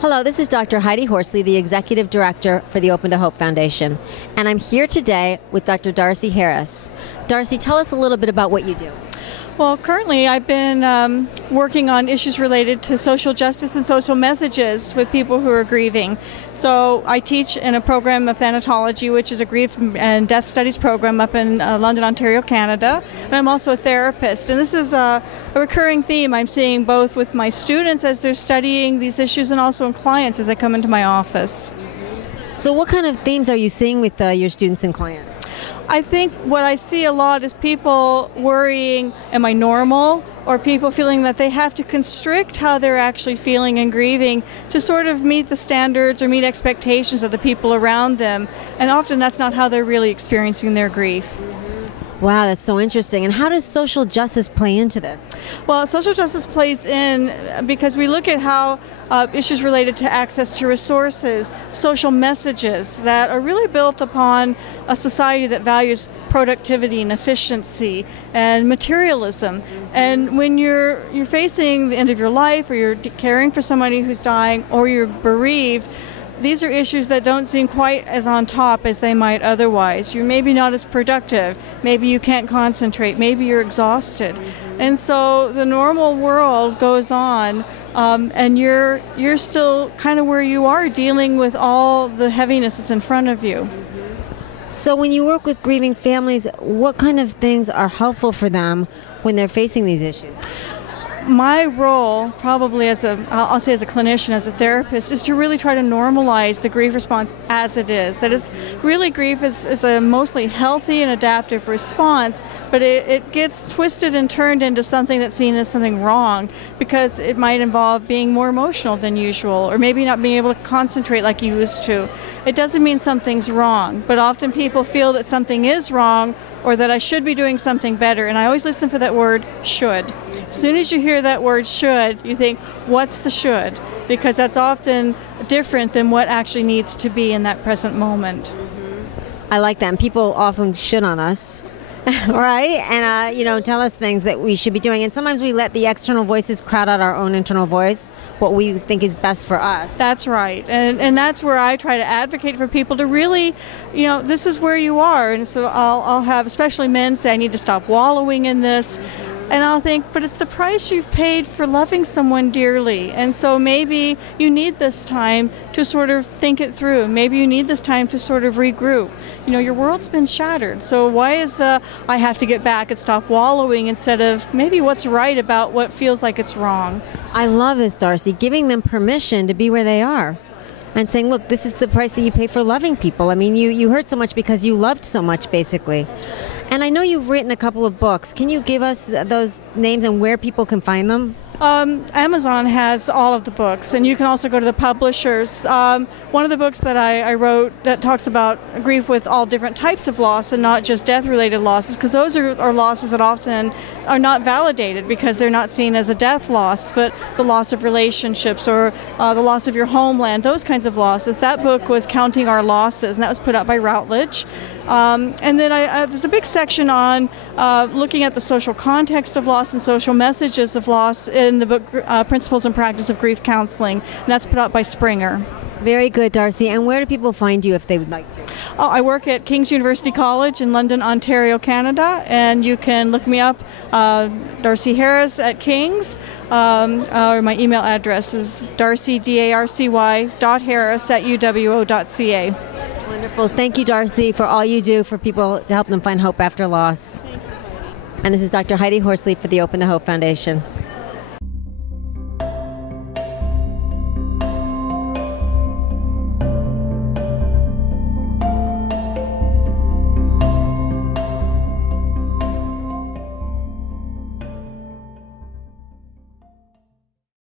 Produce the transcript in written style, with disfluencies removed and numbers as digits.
Hello, this is Dr. Heidi Horsley, the Executive Director for the Open to Hope Foundation. And I'm here today with Dr. Darcy Harris. Darcy, tell us a little bit about what you do. Well, currently I've been working on issues related to social justice and social messages with people who are grieving. So I teach in a program of thanatology, which is a grief and death studies program up in London, Ontario, Canada. And I'm also a therapist. And this is a recurring theme I'm seeing both with my students as they're studying these issues and also in clients as they come into my office. So what kind of themes are you seeing with your students and clients? I think what I see a lot is people worrying, am I normal? Or people feeling that they have to constrict how they're actually feeling and grieving to sort of meet the standards or meet expectations of the people around them. And often that's not how they're really experiencing their grief. Wow, that's so interesting. And how does social justice play into this? Well, social justice plays in because we look at how issues related to access to resources, social messages that are really built upon a society that values productivity and efficiency and materialism. And when you're facing the end of your life, or you're caring for somebody who's dying, or you're bereaved, these are issues that don't seem quite as on top as they might otherwise. You're maybe not as productive, maybe you can't concentrate, maybe you're exhausted. And so the normal world goes on, and you're still kind of where you are, dealing with all the heaviness that's in front of you. So when you work with grieving families, what kind of things are helpful for them when they're facing these issues? My role, probably I'll say as a clinician, as a therapist, is to really try to normalize the grief response as it is. That is, really grief is a mostly healthy and adaptive response, but it gets twisted and turned into something that's seen as something wrong because it might involve being more emotional than usual, or maybe not being able to concentrate like you used to. It doesn't mean something's wrong, but often people feel that something is wrong or that I should be doing something better, and I always listen for that word, should. As soon as you hear that word should, you think, what's the should? Because that's often different than what actually needs to be in that present moment. I like that. And people often should on us, right? And, tell us things that we should be doing. And sometimes we let the external voices crowd out our own internal voice, what we think is best for us. That's right. And that's where I try to advocate for people to really, this is where you are. And so I'll have especially men say, I need to stop wallowing in this. And I'll think, but it's the price you've paid for loving someone dearly. And so maybe you need this time to sort of think it through. Maybe you need this time to sort of regroup. Your world's been shattered. So why is I have to get back and stop wallowing instead of maybe what's right about what feels like it's wrong? I love this, Darcy, giving them permission to be where they are. And saying, look, this is the price that you pay for loving people. I mean, you hurt so much because you loved so much, basically. And I know you've written a couple of books. Can you give us those names and where people can find them? Amazon has all of the books, and you can also go to the publishers. One of the books that I wrote that talks about grief with all different types of loss and not just death-related losses, because those are losses that often are not validated because they're not seen as a death loss, but the loss of relationships or the loss of your homeland, those kinds of losses. That book was Counting Our Losses, and that was put out by Routledge. And then there's a big section on looking at the social context of loss and social messages of loss in the book Principles and Practice of Grief Counseling, and that's put out by Springer. Very good, Darcy. And where do people find you if they would like to? Oh, I work at King's University College in London, Ontario, Canada, and you can look me up, Darcy Harris at King's, or my email address is darcy.harris.uwo.ca. Wonderful. Thank you, Darcy, for all you do for people to help them find hope after loss. And this is Dr. Heidi Horsley for the Open to Hope Foundation.